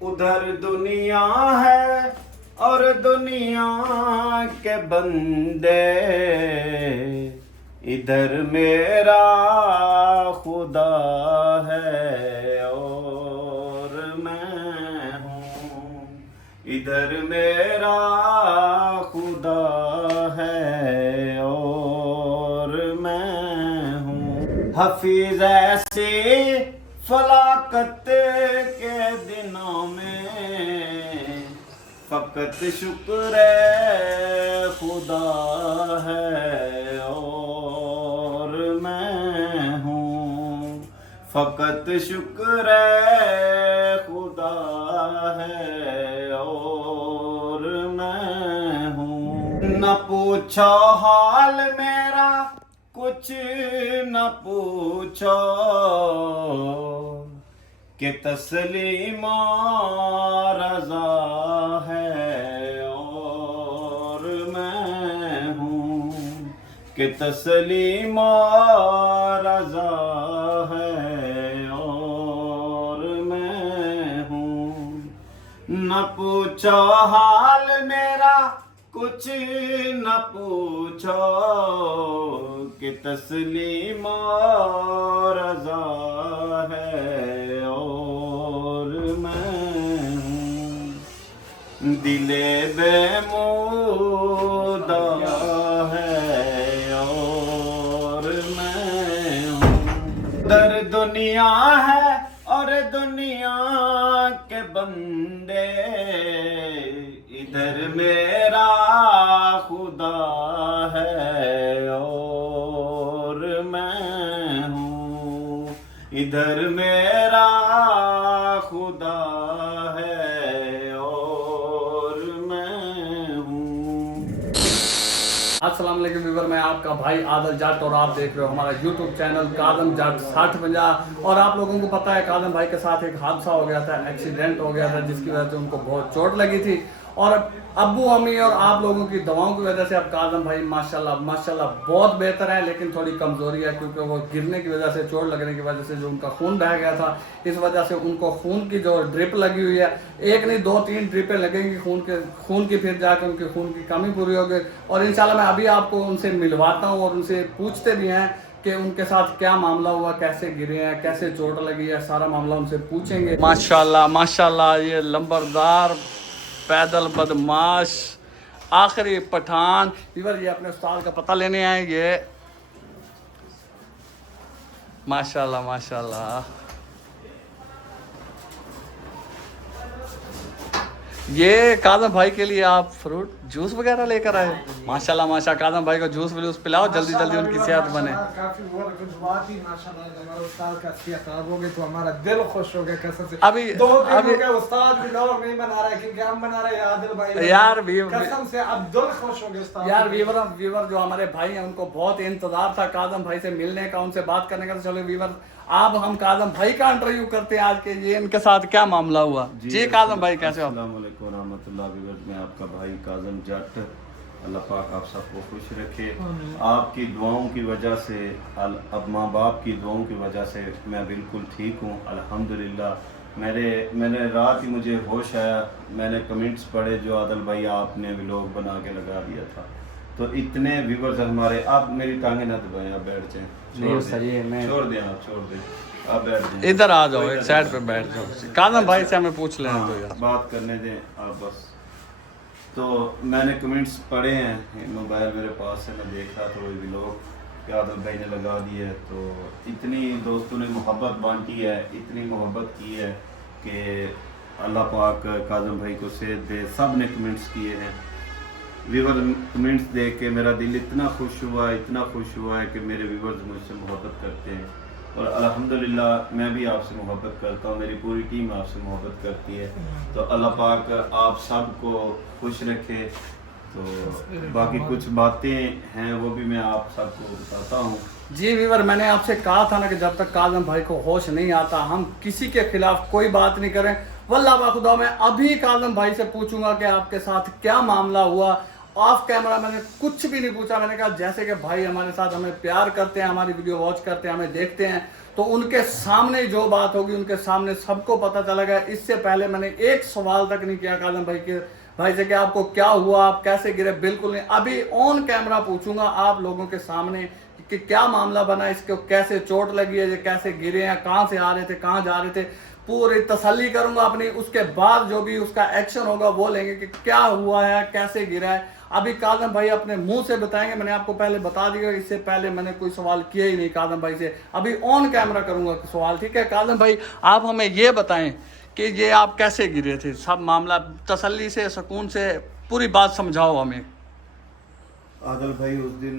ادھر دنیا ہے اور دنیا کے بندے، ادھر میرا خدا ہے اور میں ہوں، ادھر میرا خدا ہے اور میں ہوں۔ حفیظ ایسی فلاکت کے دنوں میں فقط شکر خدا ہے اور میں ہوں، فقط شکر خدا ہے اور میں ہوں۔ نہ پوچھو حال میرا کچھ نہ پوچھو کہ تسلیم و رضا ہے اور میں ہوں، کہ تسلیم و رضا ہے اور میں ہوں۔ نہ پوچھو حال میرا کچھ نہ پوچھو کہ تسلیم و رضا ہے اور میں ہوں، دل بے مودہ ہے اور میں ہوں۔ در دنیا ہے اور دنیا کے بندے، ادھر میرا خدا ہے اور میں ہوں، ادھر میرا خدا ہے اور میں ہوں۔ السلام علیکم ویور، میں آپ کا بھائی عادل جٹ اور آپ دیکھ رہے ہو ہمارا یوٹیوب چینل کاظم جٹ 6050۔ اور آپ لوگوں کو پتہ ہے کاظم بھائی کے ساتھ ایک حادثہ ہو گیا تھا، ایکسیڈنٹ ہو گیا تھا، جس کی وجہ سے ان کو بہت چوٹ لگی تھی۔ اور ابو امی اور آپ لوگوں کی دعاؤں کی وجہ سے اب کاظم بھائی ماشاءاللہ بہت بہتر ہے، لیکن تھوڑی کمزوری ہے کیونکہ وہ گرنے کی وجہ سے، چوٹ لگنے کی وجہ سے جو ان کا خون بہہ گیا تھا، اس وجہ سے ان کو خون کی جو ڈرپ لگی ہوئی ہے، ایک نہیں 2-3 ڈرپیں لگیں گی خون کی، پھر جا کے ان کی خون کی کمی پوری ہوگی۔ اور انشاءاللہ میں ابھی آپ کو ان سے ملواتا ہوں اور ان سے پوچھتے بھی ہیں کہ ان کے ساتھ کیا معاملہ ہوا، کیسے گرے ہیں، کیسے چوٹ لگی ہے، سارا معاملہ ان سے پوچھیں گے۔ ماشاءاللہ یہ لمبردار پیدل بدماش آخری پٹھان ویور، یہ اپنے استاد کا پتہ لینے آئے، یہ ماشاءاللہ یہ کاظم بھائی کے لیے آپ فروٹ جوس وغیرہ لے کر آئے۔ ماشاءاللہ کاظم بھائی کو جوس ویوس پلاؤ، جلدی ان کی صحت بنے۔ کافی کچھ بات ہی ماشاءاللہ ہمارے استاد کا صحت خراب ہو گئی تو ہمارا دل خوش ہو گیا قسم سے۔ ابھی استاد بھی لوگ نہیں منا رہا ہے کیونکہ ہم بنا رہے ہیں عادل بھائی یار قسم سے، اب دل خوش ہو گیا استاد یار۔ ویور جو ہمارے بھائی ہیں ان کو بہت انتظار تھا کاظم بھائی سے ملنے کا، ان سے بات کرنے کا۔ تو چلو ویور آپ ہم کاظم بھائی کا انٹرویو کرتے ہیں آج کے، یہ ان کے ساتھ کیا معاملہ ہوا۔ جی کاظم بھائی کیسے ہو؟ السلام علیکم ورحمۃ اللہ وبرکاتہ۔ میں آپ کا بھائی کاظم جٹ، اللہ پاک آپ سب کو خوش رکھے۔ آپ کی دعاؤں کی وجہ سے، اب ماں باپ کی دعاؤں کی وجہ سے میں بالکل ٹھیک ہوں الحمدللہ۔ میں نے رات ہی مجھے ہوش آیا، میں نے کمنٹس پڑھے جو عادل بھائی آپ نے ولاگ بنا کے لگا دیا تھا، تو اتنے ویورز ہمارے، آپ میری ٹانگیں نہ دبائیں، آپ بیٹھ جائیں، چھوڑ دیں آپ بیٹھ جائیں، ادھر آ جاؤ، ایک سائڈ پہ بیٹھ جاؤ۔ کاظم بھائی سے ہمیں پوچھ لیں تو یار بات کرنے دیں آپ بس۔ تو میں نے کمنٹس پڑھے ہیں، موبائل میرے پاس سے، میں دیکھ رہا تھا وہ ولاگ کہ عادل بھائی نے لگا دی ہے، تو اتنی دوستوں نے محبت بانٹی ہے، اتنی محبت کی ہے کہ اللہ پاک کاظم بھائی کو صحت دے۔ سب نے کمنٹس کیے ہیں، ویور کمنٹس دیکھ کے میرا دل اتنا خوش ہوا ہے کہ میرے ویورز مجھ سے محبت کرتے ہیں، اور الحمدللہ میں بھی آپ سے محبت کرتا ہوں، میری پوری ٹیم آپ سے محبت کرتی ہے۔ تو اللہ پاک آپ سب کو خوش رکھے۔ تو باقی کچھ باتیں ہیں وہ بھی میں آپ سب کو بتاتا ہوں۔ جی ویور، میں نے آپ سے کہا تھا نا کہ جب تک کاظم بھائی کو ہوش نہیں آتا ہم کسی کے خلاف کوئی بات نہیں کریں۔ واللہ بخدا میں ابھی کاظم بھائی سے پوچھوں گا کہ آپ کے ساتھ کیا معاملہ ہوا، ऑफ कैमरा मैंने कुछ भी नहीं पूछा। मैंने कहा जैसे कि भाई हमारे साथ हमें प्यार करते हैं, हमारी वीडियो वॉच करते हैं, हमें देखते हैं, तो उनके सामने जो बात होगी उनके सामने सबको पता चला गया। इससे पहले मैंने एक सवाल तक नहीं किया कादम भाई से कि आपको क्या हुआ, आप कैसे गिरे, बिल्कुल नहीं। अभी ऑन कैमरा पूछूंगा आप लोगों के सामने कि क्या मामला बना, इसको कैसे चोट लगी है, ये कैसे गिरे हैं, कहाँ से आ रहे थे, कहाँ जा रहे थे, पूरी तसल्ली करूंगा अपनी। उसके बाद जो भी उसका एक्शन होगा वो लेंगे कि क्या हुआ है, कैसे गिरा है। अभी कादम भाई अपने मुंह से बताएंगे। मैंने आपको पहले बता दिया, इससे पहले मैंने कोई सवाल किया ही नहीं कादम भाई से। अभी ऑन कैमरा करूंगा सवाल, ठीक है। कादम भाई आप हमें ये बताएं कि ये आप कैसे गिरे थे, सब मामला तसल्ली से, सुकून से पूरी बात समझाओ हमें। आदल भाई उस दिन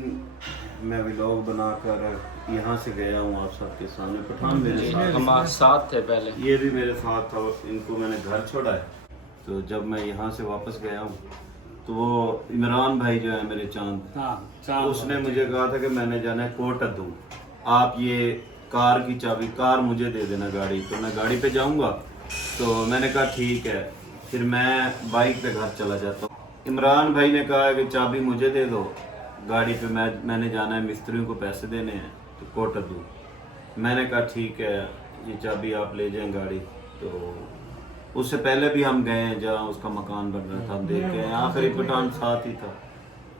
मैं व्लॉग बनाकर यहाँ से गया हूँ आप सबके सामने। पठान मेरे साथ, हमारे साथ थे पहले, ये भी मेरे साथ था। इनको मैंने घर छोड़ा है। तो जब मैं यहाँ से वापस गया हूँ तो वो इमरान भाई जो है मेरे चांद, उसने मुझे कहा था कि मैंने जाना है कोट अद्दू, आप ये कार की चाबी, कार मुझे दे देना गाड़ी, तो मैं गाड़ी पे जाऊँगा। तो मैंने कहा ठीक है, फिर मैं बाइक पे घर चला जाता हूँ। इमरान भाई ने कहा कि चाबी मुझे दे दो गाड़ी पे, मैंने जाना है, मिस्त्रियों को पैसे देने हैं, तो कोट अद्दू। मैंने कहा ठीक है, ये चाबी आप ले जाएं गाड़ी। तो उससे पहले भी हम गए हैं जहाँ उसका मकान बन रहा था, हम देख के आखिरी पठान साथ ही था।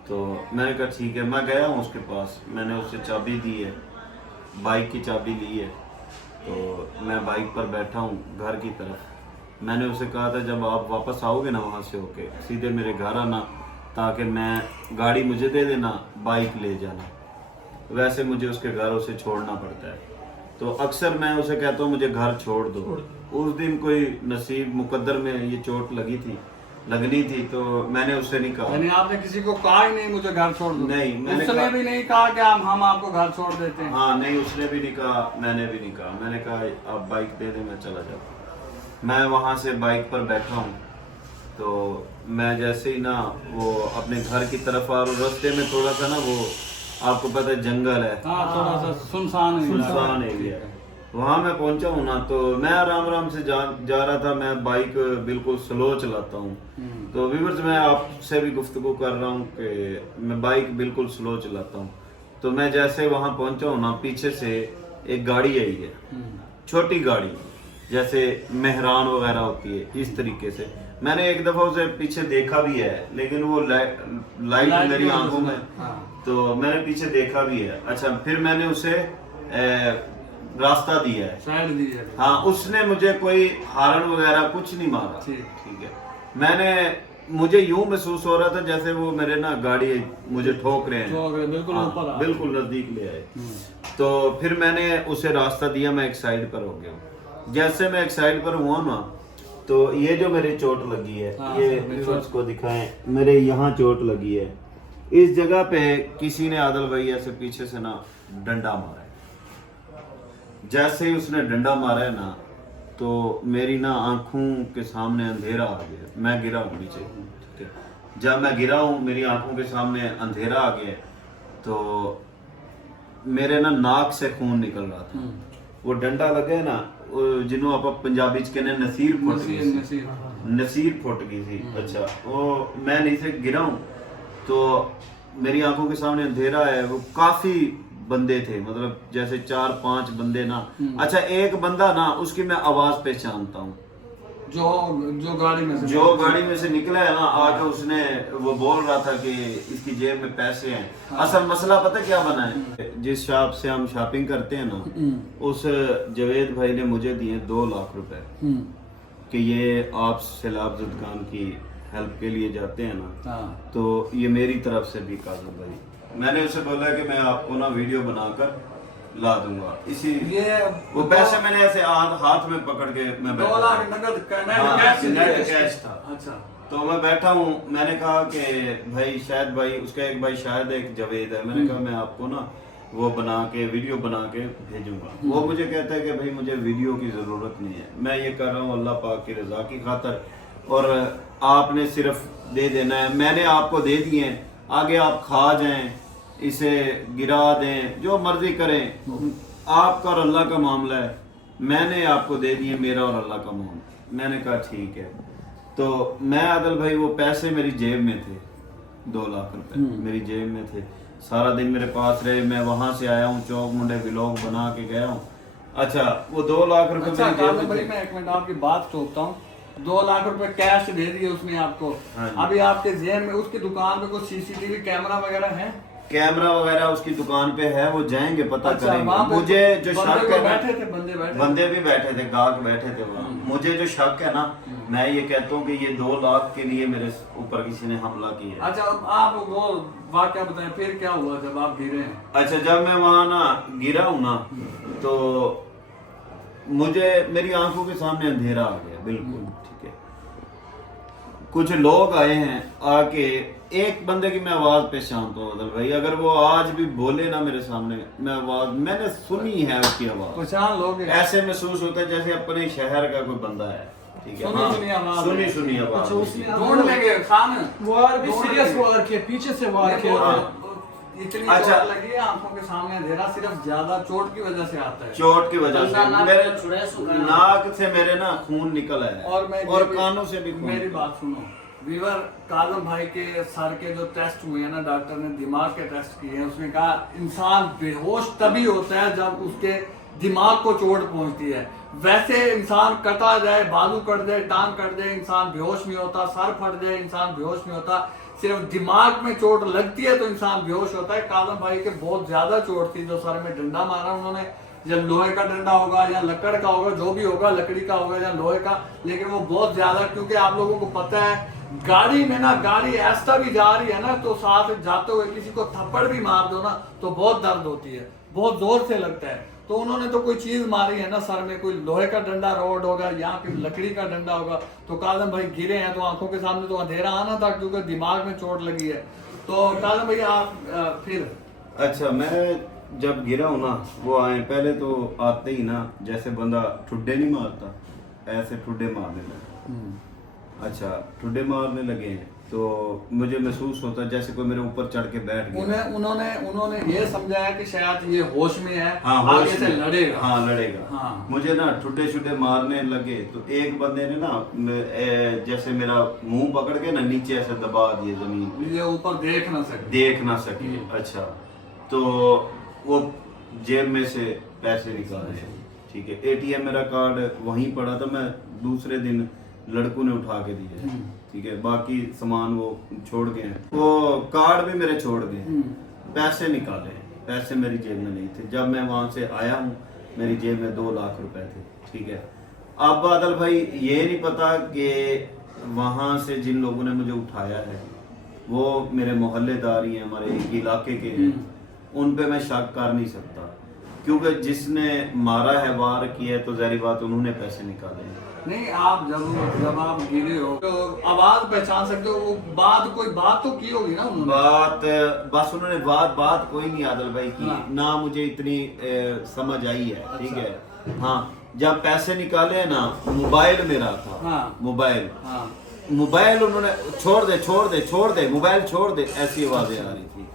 तो मैंने कहा ठीक है, मैं गया हूँ उसके पास, मैंने उससे चाबी दी है, बाइक की चाबी ली है। तो मैं बाइक पर बैठा हूँ घर की तरफ। मैंने उसे कहा था जब आप वापस आओगे ना वहाँ से होके सीधे मेरे घर आना, ताकि मैं गाड़ी मुझे दे देना, बाइक ले जाना। वैसे मुझे उसके घर उसे छोड़ना पड़ता है, तो अक्सर मैं उसे कहता हूँ मुझे घर छोड़ दो। उस दिन कोई नसीब मुकद्दर में ये चोट लगनी थी, तो मैंने उससे नहीं कहा। यानी आपने किसी को कहा ही नहीं मुझे घर छोड़ दो? नहीं, मैंने उसने भी नहीं कहा कि हम आपको घर छोड़ देते हैं? हाँ नहीं, उसने भी नहीं कहा, मैंने भी नहीं कहा। मैंने कहा आप बाइक दे दे, मैं चला जाता हूँ। मैं वहाँ से बाइक पर बैठा हूँ, तो मैं जैसे ही ना वो अपने घर की तरफ आ रहा हूँ, रास्ते में थोड़ा सा ना वो आपको पता है जंगल है, हाँ, थोड़ा सा सुनसान एरिया है। वहाँ मैं पहुंचा हूँ ना, तो मैं आराम से जा रहा था। मैं बाइक बिल्कुल स्लो चलाता हूँ। तो व्यूअर्स मैं आपसे भी गुफ्तगू कर रहा हूँ कि मैं बाइक बिल्कुल स्लो चलाता हूँ। तो मैं जैसे वहाँ पहुंचा हूँ ना, पीछे से एक गाड़ी आई है, छोटी गाड़ी जैसे मेहरान वगैरह होती है, इस तरीके से। मैंने एक दफा उसे पीछे देखा भी है, लेकिन वो लाइट मेरी आंखों में, तो मैंने पीछे देखा भी है। अच्छा, फिर मैंने उसे रास्ता दिया है, साइड दी है। हाँ, उसने मुझे कोई हार्न वगैरह कुछ नहीं मारा। ठीक है। मुझे यूं महसूस हो रहा था जैसे वो मेरे ना गाड़ी मुझे ठोक रहे हैं, बिल्कुल ऊपर, बिल्कुल नजदीक ले आए। तो फिर मैंने उसे रास्ता दिया, मैं एक साइड पर हो गया। जैसे मैं एक साइड पर हुआ ना, तो ये जो मेरी चोट लगी है, ये व्यूअर्स को दिखाएं, मेरे यहाँ चोट लगी है। इस जगह पे किसी ने आदल भैया से पीछे से ना डंडा मारा है। जैसे ही उसने डंडा मारा है ना, तो मेरी ना आंखों के सामने अंधेरा आ गया। मैं गिरा हूँ नीचे, ठीक है। जब मैं गिरा हूँ मेरी आंखों के सामने अंधेरा आ गया, तो मेरे ना नाक से खून निकल रहा था। वो डंडा लगे ना, जिन्हों आप पंजाबी च कहने नसीर फुट गई थी। अच्छा, वो मैं नीचे गिरा हूँ, तो मेरी आंखों के सामने अंधेरा है। वो काफी बंदे थे, मतलब जैसे 4-5 बंदे ना। अच्छा, एक बंदा ना, उसकी मैं आवाज पहचानता हूँ, जो गाड़ी में से निकला है ना, आके उसने वो बोल रहा था कि इसकी जेब में पैसे हैं। असल मसला पता क्या बना है, जिस शॉप से हम शॉपिंग करते हैं ना, उस जवेद भाई ने मुझे दिए 2 लाख रुपए कि ये आप सैलाब ज़ुदगान की हेल्प के लिए जाते हैं ना, तो ये मेरी तरफ से भी काज़म भाई। मैंने उसे बोला कि मैं आपको ना वीडियो बनाकर ला दूंगा। इसी वो पैसे मैंने ऐसे हाथ में पकड़ के मैं बैठा, 2 लाख नगद नेट कैश था। अच्छा, तो मैं बैठा हूँ। मैंने कहा कि भाई शायद भाई, उसका एक भाई शायद एक जवेद है, मैंने कहा मैं आपको ना वो बना के वीडियो बना के भेजूंगा। वो मुझे कहता है कि भाई मुझे वीडियो की ज़रूरत नहीं है, मैं ये कर रहा हूँ अल्लाह पाक की रज़ा की खातर, और आपने सिर्फ दे देना है। मैंने आपको दे दिए हैं, आगे आप खा जाएं, इसे गिरा दें, जो मर्जी करें, आपका और अल्लाह का मामला है। मैंने आपको दे दिए, मेरा और अल्लाह का मामला। मैंने कहा ठीक है। तो मैं आदल भाई, वो पैसे मेरी जेब में थे, 2 लाख रुपए मेरी जेब में थे, सारा दिन मेरे पास रहे। मैं वहां से आया हूँ चौक मुंडे व्लॉग बना के गया हूँ। अच्छा वो 2 लाख रुपए अच्छा मेरी जेब में भाई थे। मैं एक मिनट आपकी बात टोकता हूँ। 2 लाख रुपए कैश दे दिए उसने आपको। हाँ जी। अभी आपके जेब में उसकी दुकान पे कुछ सीसीटीवी कैमरा वगैरह है? कैमरा वगैरह उसकी दुकान पे है, वो जाएंगे पता अच्छा, वहाँ करेंगे। पे मुझे जो बंदे शक को है ना, बैठे थे, बंदे भी बैठे थे, गाहक बैठे थे वहाँ। मुझे जो शक है ना, मैं ये कहता हूँ कि ये 2 लाख के लिए मेरे ऊपर किसी ने हमला किया। अच्छा अब आप वो वाकया बताएं, फिर क्या हुआ जब आप गिरे हैं? अच्छा जब मैं वहाँ ना गिरा हूँ ना, तो मुझे मेरी आंखों के सामने अंधेरा आ गया बिल्कुल, ठीक है। कुछ लोग आए हैं, आके एक बंदे की मैं आवाज पे शांत हूँ अदल भाई, अगर वो आज भी बोले ना मेरे सामने, मैं आवाज मैंने सुनी है उसकी आवाज, पहचान लोग ऐसे महसूस होता है जैसे अपने शहर का कोई बंदा है, ठीक है। हाँ, सुनी आवाज, सुनी आवाज। अच्छा, उसने ढूंढ लेंगे खान वार भी ढूंढ सीरियस लेंगे। वार किया, पीछे से वार किया। हाँ। इतनी अच्छा। चोट लगी है, आंखों के सामने अंधेरा सिर्फ ज्यादा चोट की वजह से आता है। चोट की वजह से मेरे नाक से मेरे ना खून निकल आया है, और और कानों से भी खून। मेरी बात सुनो वीवर, काजम भाई के सर के जो टेस्ट हुए हैं ना, डॉक्टर ने दिमाग के टेस्ट किए हैं, उसने कहा इंसान बेहोश तभी होता है जब उसके दिमाग को चोट पहुंचती है। वैसे इंसान कटा जाए, बाजू कट जाए, टांग कट जाए, इंसान बेहोश नहीं होता, सर फट जाए इंसान बेहोश नहीं होता, सिर्फ दिमाग में चोट लगती है तो इंसान बेहोश होता है। काजम भाई के बहुत ज्यादा चोट थी, जो सर में डंडा मारा उन्होंने, या लोहे का डंडा होगा या लकड़ का होगा, जो भी होगा, लकड़ी का होगा या लोहे का, लेकिन वो बहुत ज्यादा, क्योंकि आप लोगों को पता है गाड़ी में ना, गाड़ी ऐसा भी जा रही है ना, तो साथ जाते हुए किसी को थप्पड़ भी मार दो ना तो बहुत दर्द होती है, बहुत जोर से लगता है। तो उन्होंने तो कोई चीज मारी है ना सर में, कोई लोहे का डंडा रोड होगा या फिर लकड़ी का डंडा होगा। तो काजम भाई गिरे हैं तो आंखों के सामने तो अंधेरा आना था, क्योंकि दिमाग में चोट लगी है। तो काजम भाई आप फिर अच्छा मैं जब गिरा हूँ ना, वो आए पहले तो आते ही ना, जैसे बंदा ठुड्डे नहीं मारता, ऐसे ठुड्डे मारने लगे। अच्छा ठुड्डे मारने लगे हैं, तो मुझे महसूस होता है जैसे कोई मेरे ऊपर चढ़ के बैठ गया। उन्होंने ये समझाया कि शायद ये होश में है, हाँ, आगे होश से में। लड़ेगा। हाँ लड़ेगा। हाँ। मुझे ना ठुड्डे मारने लगे, तो एक बंदे ने ना जैसे मेरा मुंह पकड़ के ना नीचे ऐसे दबा दिए जमीन पे, ये ऊपर देख ना सके। अच्छा तो वो जेब में से पैसे निकाले, ठीक है। एटीएम मेरा कार्ड वहीं पड़ा था, मैं दूसरे दिन लड़कों ने उठा के दिए, ठीक है। बाकी सामान वो छोड़ गए हैं, वो कार्ड भी मेरे छोड़ गए, पैसे निकाले, पैसे मेरी जेब में नहीं थे। जब मैं वहां से आया हूँ मेरी जेब में 2 लाख रुपए थे, ठीक है। अब बादल भाई ये नहीं पता कि वहां से जिन लोगों ने मुझे उठाया है वो मेरे मोहल्लेदार ही हैं, हमारे एक इलाके के हैं, उन पे मैं शक कर नहीं सकता, क्योंकि जिसने मारा है, वार किया है, तो ज़ाहिर बात उन्होंने पैसे निकाले हैं। नहीं, आप जब आप गिरे हो तो आवाज पहचान सकते हो, वो कोई बात तो की होगी ना उन्होंने? बात बस उन्होंने बात कोई नहीं आदल भाई की, हाँ। ना मुझे इतनी समझ आई है, ठीक है। हाँ जब पैसे निकाले ना, मोबाइल मेरा था, हाँ। मोबाइल हाँ। मोबाइल उन्होंने छोड़ दे मोबाइल छोड़ दे, ऐसी आवाजें आ रही थी।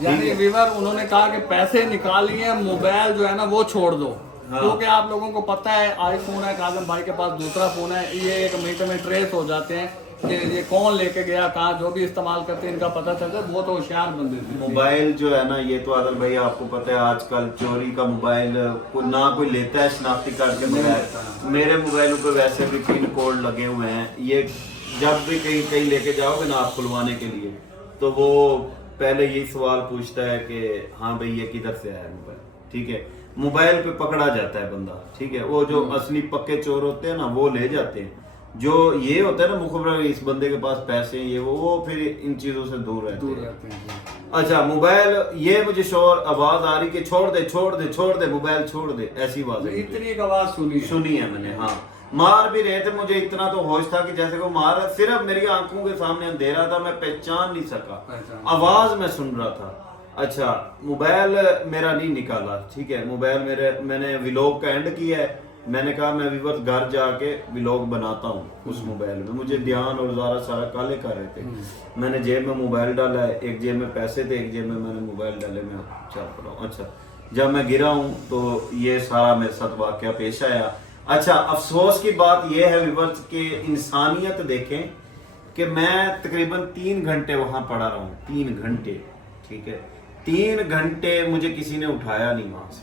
यानी वीवर उन्होंने कहा कि पैसे निकाल लिए, मोबाइल जो है ना वो छोड़ दो। हाँ। क्योंकि आप लोगों को पता है आईफोन है, काजम भाई के पास दूसरा फोन है, ये 1 मिनट में ट्रेस हो जाते हैं कि ये कौन लेके गया, कहाँ, जो भी इस्तेमाल करते हैं इनका पता चलता है। वो तो होशियार बंदे थे। मोबाइल जो है ना, ये तो आदल भाई आपको पता है आजकल चोरी का मोबाइल को ना कोई लेता है शनाख्ती कार्ड के बगैर। मेरे मोबाइलों पे वैसे भी पिन कोड लगे हुए हैं, ये जब भी कहीं लेके जाओगे ना आप खुलवाने के लिए, तो वो पहले यही सवाल पूछता है कि हाँ भाई ये किधर से आया मोबाइल, ठीक है। मोबाइल पे पकड़ा जाता है बंदा, ठीक है। वो जो असली पक्के चोर होते हैं ना वो ले जाते हैं, जो ये होता है ना मुखबरा इस बंदे के पास पैसे हैं, ये वो फिर इन चीजों से दूर रहते हैं। अच्छा मोबाइल, ये मुझे शोर आवाज आ रही कि छोड़ दे मोबाइल छोड़ दे, ऐसी आवाज इतनी एक आवाज सुनी है मैंने। हाँ मार भी रहे थे, मुझे इतना तो होश था कि जैसे को मार, सिर्फ मेरी आंखों के सामने अंधेरा था, मैं पहचान नहीं सका, आवाज मैं सुन रहा था। अच्छा मोबाइल मेरा नहीं निकाला, ठीक है। मोबाइल मैंने व्लॉग का एंड किया है, मैंने कहा मैं व्यूअर्स घर जाके व्लॉग बनाता हूँ उस मोबाइल में, मुझे ध्यान और ज़रा सारा काले कर रहे थे। मैंने जेब में मोबाइल डाला है, एक जेब में पैसे थे, एक जेब में मैंने मोबाइल डाले, मैं चल पड़ा हूँ। अच्छा जब मैं गिरा हूँ तो ये सारा मेरे साथ वाकया पेश आया। अच्छा अफसोस की बात यह है व्यूअर्स कि इंसानियत देखें کہ میں تقریباً 3 گھنٹے وہاں پڑا رہا ہوں, 3 گھنٹے, ٹھیک ہے, 3 گھنٹے مجھے کسی نے اٹھایا نہیں وہاں سے,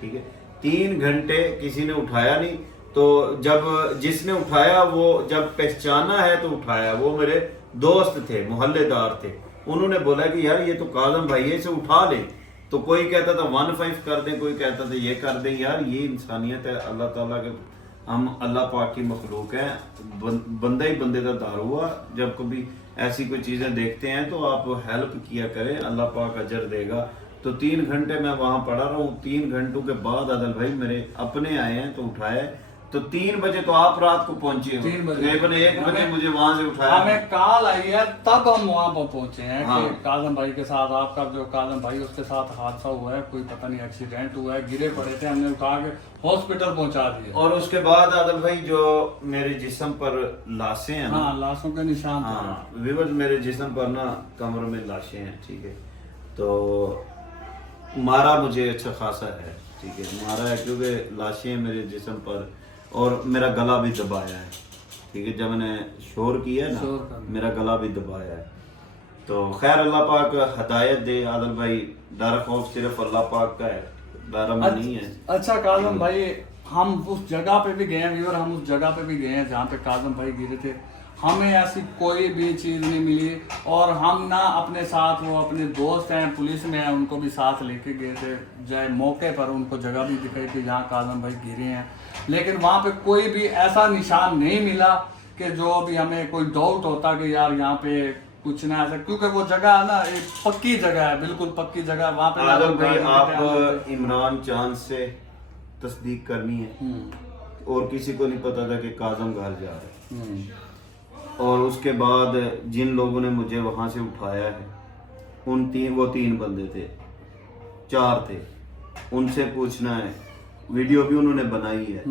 ٹھیک ہے, 3 گھنٹے کسی نے اٹھایا نہیں. تو جب جس نے اٹھایا وہ جب پہچانا ہے تو اٹھایا, وہ میرے دوست تھے, محلے دار تھے, انہوں نے بولا کہ یار یہ تو کاظم بھائی ہے, اسے اٹھا لے. تو کوئی کہتا تھا 15 کر دیں, کوئی کہتا تھا یہ کر دیں. یار یہ انسانیت ہے, اللہ تعالیٰ کے, ہم اللہ پاک کی مخلوق ہیں, بندہ ہی بندے کا دار ہوا. جب کبھی ایسی کوئی چیزیں دیکھتے ہیں تو آپ ہیلپ کیا کریں, اللہ پاک اجر دے گا. تو 3 گھنٹے میں وہاں پڑا رہا ہوں. 3 گھنٹوں کے بعد عادل بھائی میرے اپنے آئے ہیں تو اٹھائے. تو 3 بجے تو آپ رات کو پہنچے ہو, 3 بجے, تقریباً 1 بجے مجھے وہاں سے اٹھایا. ہمیں کال آئی ہے تب ہم وہاں پر پہنچے ہیں کہ کاظم بھائی کے ساتھ, آپ کا جو کاظم بھائی اس کے ساتھ حادثہ ہوا ہے, کوئی پتہ نہیں ایکسیڈنٹ ہوا ہے, گرے پڑے تھے, ہم نے اٹھا کے ہاسپٹل پہنچا دیے. اور اس کے بعد عادل بھائی جو میرے جسم پر لاشیں ہیں, ہاں لاشوں کے نشان تھے. ہاں ویورز, میرے جسم پر نا کمر میں لاشیں ہیں, ٹھیک ہے. تو مارا مجھے اچھا خاصا ہے, ٹھیک ہے, مارا ہے کیونکہ لاشیں ہیں میرے جسم پر, اور میرا گلا بھی دبایا ہے, ٹھیک ہے. جب میں نے شور کیا نا میرا گلا بھی دبایا ہے. تو خیر اللہ پاک ہدایت دے عادل بھائی, ڈر خوف صرف اللہ پاک کا ہے, ڈر ہمیں نہیں ہے. اچھا کاظم بھائی, ہم اس جگہ پہ بھی گئے ہیں ویور, ہم اس جگہ پہ بھی گئے ہیں جہاں پہ کاظم بھائی گرے تھے. ہمیں ایسی کوئی بھی چیز نہیں ملی, اور ہم نہ اپنے ساتھ, وہ اپنے دوست ہیں پولیس میں ہیں, ان کو بھی ساتھ لے کے گئے تھے. جائے موقع پر ان کو جگہ بھی دکھائی تھی جہاں کاظم بھائی گرے ہیں, لیکن وہاں پہ کوئی بھی ایسا نشان نہیں ملا کہ جو بھی ہمیں کوئی ڈاؤٹ ہوتا کہ یار یہاں پہ کچھ نہ ایسا, کیونکہ وہ جگہ نا ایک پکی جگہ ہے, بالکل پکی جگہ. وہاں پہ عادل بھائی آپ عمران چاند سے تصدیق کرنی ہے, اور کسی کو نہیں پتا تھا کہ کاظم گھر جا رہا ہے. اور اس کے بعد جن لوگوں نے مجھے وہاں سے اٹھایا ہے, وہ 3 بندے تھے, 4 تھے, ان سے پوچھنا ہے. ویڈیو بھی انہوں نے بنائی ہے,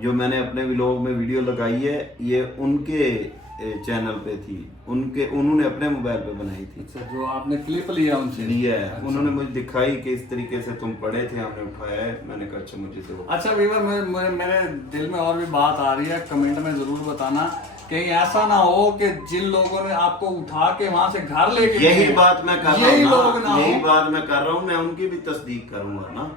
جو میں نے اپنے ولاگ میں ویڈیو لگائی ہے, یہ ان کے چینل پہ تھی, انہوں نے اپنے موبائل پہ بنائی تھی. جو آپ نے کلپ لیا ان سے لیا ہے, انہوں نے مجھے دکھائی کہ اس طریقے سے تم پڑے تھے, ہم نے اٹھایا ہے. میں نے کہا اچھا مجھے تو. اچھا ویور, میرے دل میں اور بھی بات آ رہی ہے, کمنٹ میں ضرور بتانا, کہیں ایسا نہ ہو کہ جن لوگوں نے آپ کو اٹھا کے وہاں سے گھر لے کے, یہی بات میں کر رہا ہوں, یہی ہوں, بات میں کر رہا ہوں, میں ان کی بھی تصدیق کروں گا نا,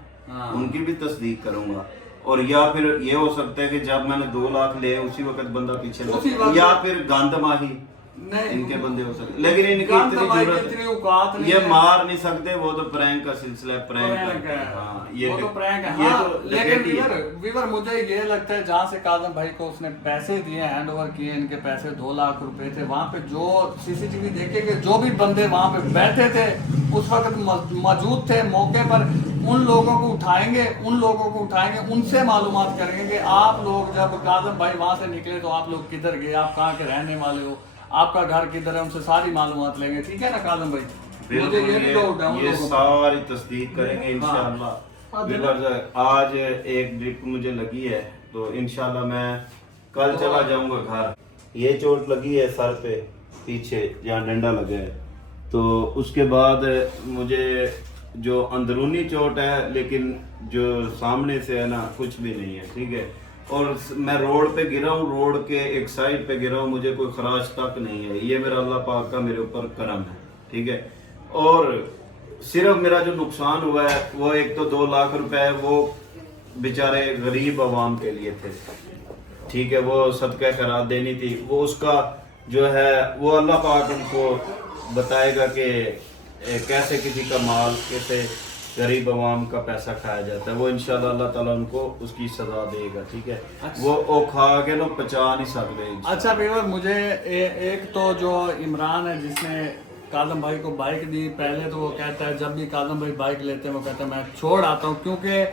ان کی بھی تصدیق کروں گا. اور یا پھر یہ ہو سکتا ہے کہ جب میں نے 2 لاکھ لے اسی وقت بندہ پیچھے لگا, یا پھر گند ماہی ان کے بندے ہو سکتے, لیکن ان کی اتنی ضرورت, یہ مار نہیں سکتے, وہ تو پرینک کا سلسلہ ہے, پرینک ہے. ہاں یہ تو پرینک ہے. لیکن ویور مجھے یہ لگتا ہے جہاں سے کاظم بھائی کو اس نے پیسے دیے, ہینڈ اوور کیے, ان کے پیسے 2 لاکھ روپے تھے, وہاں پہ جو CCTV دیکھے کہ جو بھی بندے وہاں پہ بیٹھے تھے اس وقت موجود تھے موقع پر, ان لوگوں کو اٹھائیں گے, ان سے معلومات کریں گے کہ آپ لوگ جب کاظم بھائی وہاں سے نکلے تو آپ لوگ کدھر گئے, آپ کہاں کے رہنے والے ہو, آپ کا گھر کدھر ہے, ان سے ساری معلومات لیں گے. ٹھیک ہے نا کاظم بھائی, مجھے یہ بھی ڈاؤٹ ہے, یہ ساری تصدیق کریں گے انشاءاللہ. آج ایک ڈرپ مجھے لگی ہے, تو انشاءاللہ میں کل چلا جاؤں گا گھر. یہ چوٹ لگی ہے سر پہ پیچھے جہاں ڈنڈا لگا ہے, تو اس کے بعد مجھے جو اندرونی چوٹ ہے, لیکن جو سامنے سے ہے نا کچھ بھی نہیں ہے, ٹھیک ہے. اور میں روڈ پہ گرا ہوں, روڈ کے ایک سائڈ پہ گرا ہوں, مجھے کوئی خراش تک نہیں ہے. یہ میرا اللہ پاک کا میرے اوپر کرم ہے, ٹھیک ہے. اور صرف میرا جو نقصان ہوا ہے وہ ایک تو 2 لاکھ روپے ہے, وہ بیچارے غریب عوام کے لیے تھے, ٹھیک ہے, وہ صدقہ خیرات دینی تھی. وہ اس کا جو ہے وہ اللہ پاک ان کو بتائے گا کہ کیسے کسی کا مال, کیسے غریب عوام کا پیسہ کھایا جاتا ہے. وہ انشاءاللہ اللہ تعالیٰ ان کو اس کی سزا دے گا, ٹھیک ہے. وہ کھا کے نا پچا نہیں سکتے. اچھا ویور, مجھے ایک تو جو عمران ہے جس نے کاظم بھائی کو بائک دی, پہلے تو وہ کہتا ہے جب بھی کاظم بھائی بائک لیتے ہیں وہ کہتا ہے میں چھوڑ آتا ہوں, کیونکہ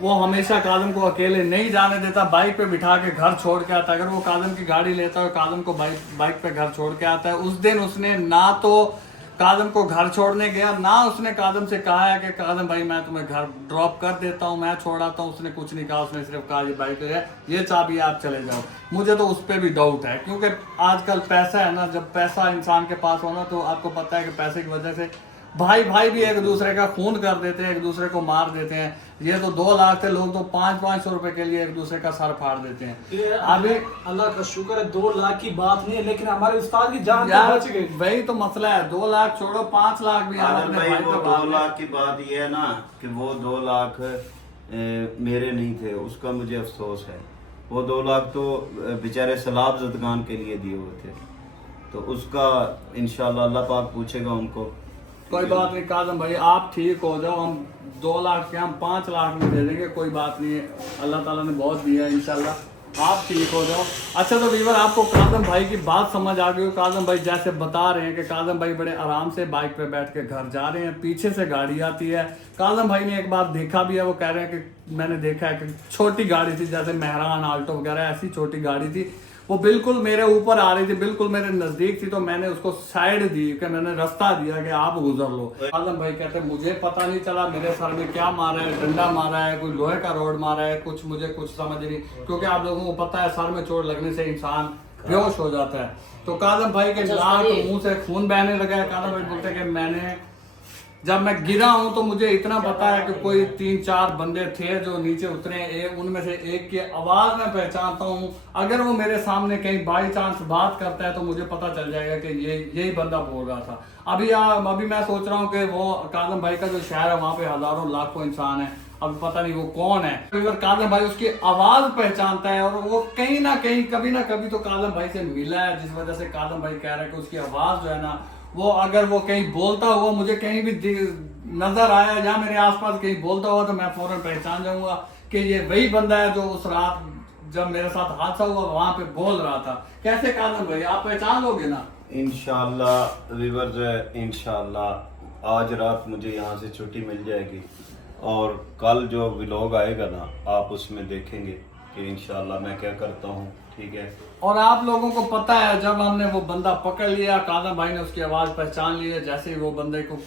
وہ ہمیشہ کاظم کو اکیلے نہیں جانے دیتا, بائک پہ بٹھا کے گھر چھوڑ کے آتا ہے. اگر وہ کاظم کی گاڑی لیتا ہے کاظم کو بائک پہ گھر چھوڑ کے آتا ہے. اس دن اس نے نہ تو کاظم کو گھر چھوڑنے گیا, نہ اس نے کاظم سے کہا ہے کہ کاظم بھائی میں تمہیں گھر ڈراپ کر دیتا ہوں, میں چھوڑ آتا ہوں. اس نے کچھ نہیں کہا, اس نے صرف کہا یہ بائک ہے, یہ چابی آپ چلے جاؤ. مجھے تو اس پہ بھی ڈاؤٹ ہے, کیونکہ آج کل پیسہ ہے نا, جب پیسہ انسان کے پاس ہونا تو آپ کو پتہ ہے کہ پیسے کی وجہ سے भाई भाई भी एक दूसरे का खून कर देते हैं, एक दूसरे को मार देते हैं। ये तो 2 लाख थे, लोग तो 500 रुपए के लिए एक दूसरे का सर फाड़ देते हैं। अभी अल्लाह का शुक्र है 2 लाख की बात नहीं है, लेकिन हमारे उस्ताद की जान तो यार बच गई। वही तो मसला है, 2 लाख छोड़ो 5 लाख भी हम आदल अपने भाई भाई वो पे 2 मार लाख की बात ये है ना कि वो 2 लाख मेरे नहीं थे, उसका मुझे अफसोस है। वो 2 लाख तो बेचारे सलाब ज़दगान के लिए दिए हुए थे, तो उसका इंशाल्लाह अल्लाह पाक पूछेगा उनको। कोई बात नहीं काज़म भाई, आप ठीक हो जाओ, हम 2 लाख के हम 5 लाख में दे देंगे, कोई बात नहीं है, अल्लाह ताला ने बहुत दिया है, इंशाल्लाह आप ठीक हो जाओ। अच्छा तो वीवर आपको काज़म भाई की बात समझ आ गई हो। काज़म भाई जैसे बता रहे हैं कि काज़म भाई बड़े आराम से बाइक पे बैठ के घर जा रहे हैं, पीछे से गाड़ी आती है। काज़म भाई ने एक बार देखा भी है, वो कह रहे हैं कि मैंने देखा है कि छोटी गाड़ी थी, जैसे मेहरान आल्टो वगैरह ऐसी छोटी गाड़ी थी, वो बिल्कुल मेरे ऊपर आ रही थी, बिल्कुल मेरे नजदीक थी, तो मैंने उसको साइड दी कि मैंने रास्ता दिया कि आप गुजर लो। आलम भाई कहते हैं मुझे पता नहीं चला मेरे सर में क्या मारा है, डंडा मारा है, कोई लोहे का रोड मारा है, मुझे कुछ समझ नहीं, क्योंकि आप लोगों को पता है सर में चोट लगने से इंसान बेहोश हो जाता है। तो काज़म भाई के नाक मुंह से खून बहने लगा है। काज़म भाई बोलते हैं कि मैंने जब मैं गिरा हूं तो मुझे इतना पता है कि कोई 3-4 बंदे थे जो नीचे उतरे, उनमें से एक की आवाज मैं पहचानता हूं। अगर वो मेरे सामने कहीं बाई चांस बात करता है तो मुझे पता चल जाएगा कि यही बंदा बोल रहा था। अभी मैं सोच रहा हूं कि वो काज़म भाई का जो शहर है वहां पे हजारों लाखों इंसान है, अब पता नहीं वो कौन है। अगर काज़म भाई उसकी आवाज पहचानता है और वो कहीं ना कहीं कभी ना कभी तो काज़म भाई से मिला है, जिस वजह से काज़म भाई कह रहा है कि उसकी आवाज जो है ना, वो अगर वो कहीं बोलता हुआ मुझे कहीं भी नजर आया या मेरे आसपास कहीं बोलता हुआ तो मैं फौरन पहचान जाऊंगा कि ये वही बंदा है जो उस रात जब मेरे साथ हादसा हुआ वहां पे बोल रहा था। कैसे काज़म भाई आप पहचान लोगे ना? इंशाल्लाह व्यूअर्स, इंशाल्लाह आज रात मुझे यहाँ से छुट्टी मिल जाएगी और कल जो व्लॉग आएगा ना आप उसमें देखेंगे कि इंशाल्लाह मैं क्या करता हूँ, ठीक है। और आप लोगों को पता है जब हमने वो बंदा पकड़ लिया, काज़म भाई ने उसकी आवाज पहचान ली है, जैसे ही वो बंदे को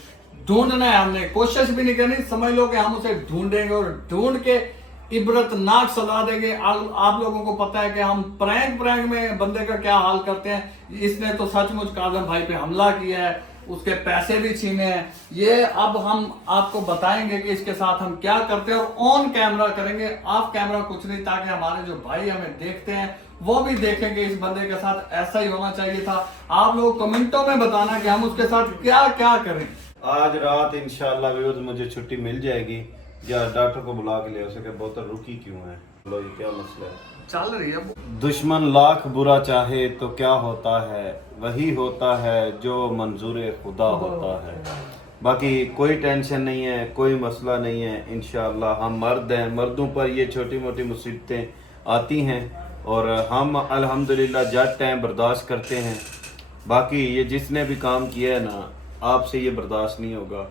ढूंढना है, हमने कोशिश भी नहीं करनी, समझ लो कि हम उसे ढूंढेंगे और ढूंढ के इबरतनाक सजा देंगे। आप लोगों को पता है कि हम प्रैंक में बंदे का क्या हाल करते हैं। इसने तो सचमुच काज़म भाई पे हमला किया है, उसके पैसे भी छीने हैं। ये अब हम आपको बताएंगे कि इसके साथ हम क्या करते हैं और ऑन कैमरा करेंगे, ऑफ कैमरा कुछ नहीं, ताकि हमारे जो भाई हमें देखते हैं वो भी देखेंगे इस बंदे के साथ ऐसा ही होना चाहिए था। आप लोग कमेंटों में बताना कि हम उसके साथ क्या क्या करें। आज रात इंशाल्लाह व्यूअर्स मुझे छुट्टी मिल जाएगी, या डॉक्टर को बुला के ले हो सके, बोतल रुकी क्यों है, लो ये क्या मसला है। चल रही है। दुश्मन लाख बुरा चाहे तो क्या होता है, वही होता है जो मंजूर खुदा होता है। बाकी कोई टेंशन नहीं है, कोई मसला नहीं है, इंशाअल्लाह हम मर्द हैं, मर्दों पर ये छोटी मोटी मुसीबतें आती हैं और हम अल्हम्दुलिल्लाह जट हैं, बर्दाश्त करते हैं। बाकी ये जिसने भी काम किया है ना, आपसे ये बर्दाश्त नहीं होगा।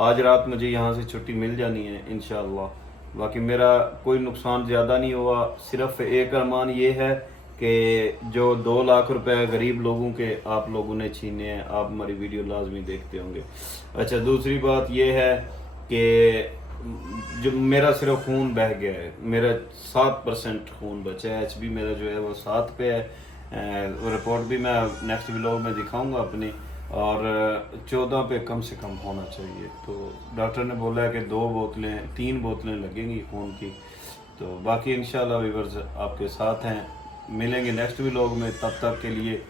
आज रात मुझे यहाँ से छुट्टी मिल जानी है इंशाअल्लाह। बाकी मेरा कोई नुकसान ज़्यादा नहीं हुआ, सिर्फ एक अरमान ये है कि जो 2 लाख रुपए गरीब लोगों के आप लोगों ने छीने हैं, आप हमारी वीडियो लाजमी देखते होंगे। अच्छा दूसरी बात ये है कि जो मेरा सिर्फ खून बह गया है, मेरा 7% खून बचा है, HB मेरा जो है वो 7 पे है। रिपोर्ट भी मैं नेक्स्ट व्लॉग में दिखाऊंगा अपनी, और 14 पे कम से कम होना चाहिए। तो डॉक्टर ने बोला है कि 3 बोतलें लगेंगी खून की। तो बाकी इंशाल्लाह व्यूअर्स आपके साथ हैं, मिलेंगे नेक्स्ट व्लॉग में, तब तक के लिए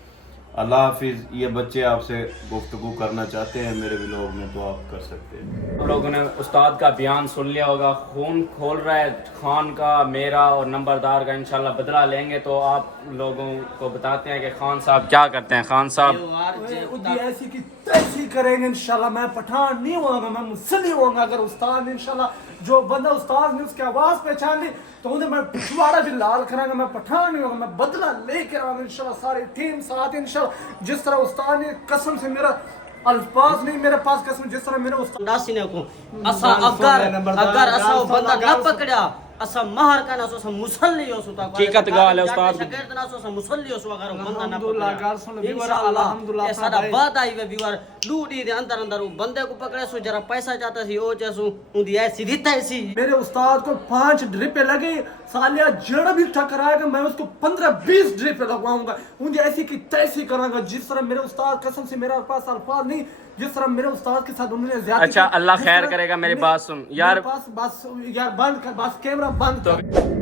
अल्लाह हाफिज़। ये बच्चे आपसे गुफ्तगू करना चाहते हैं मेरे व्लॉग में तो आप कर सकते हैं। आप लोगों ने उस्ताद का बयान सुन लिया होगा, खून खोल रहा है खान का, मेरा और नंबरदार का, इंशाल्लाह बदला लेंगे। तो आप लोगों को बताते हैं कि खान साहब क्या करते हैं। खान साहब ऐसी की तैसी करेंगे इंशाल्लाह। मैं पठान नहीं होगा, मैं मुसल्ली होगा। अगर उस्ताद ने इंशाल्लाह जो बंदा उस्ताद ने उसकी आवाज पहचान ली तो उन्हें मैं पिछवाड़ा भी लाल करांगा। मैं पठान नहीं होगा, मैं बदला लेकर आऊंगा इंशाल्लाह। सारी टीम साथ इंशाल्लाह। जिस तरह उस्ताद ने कसम से, मेरा अल्फाज नहीं मेरे पास कसम, जिस तरह मेरे उस्ताद नासी ने को असा अगर असा वो बंदा न पकड़ा اسا مہر کا نہ سو مسلی ہو ستا حقیقت گال ہے استاد شاگرد نہ سو مسلی ہو سو اگر بندہ نہ الحمدللہ گال سن ویور الحمدللہ یہ ساڈا وعدہ ہی ویور لوٹی دے اندر اندر وہ بندے کو پکڑے سو جرا پیسہ چاہتا سی او چسو اون دی ایسی دیتا ہے سی میرے استاد کو 5 ڈرپیں لگی سالیہ جڑا بھی ٹکرائے گا میں اس کو 15-20 ڈرپیں لگواؤں گا ان ایسی کی تیسی کروں گا جس طرح میرے استاد قسم سے میرے پاس الفاظ نہیں جس طرح میرے استاد کے ساتھ انہوں نے زیادتی اچھا اللہ خیر کرے گا میری بات سن یار بس یار بند کر بس کیمرہ بند کر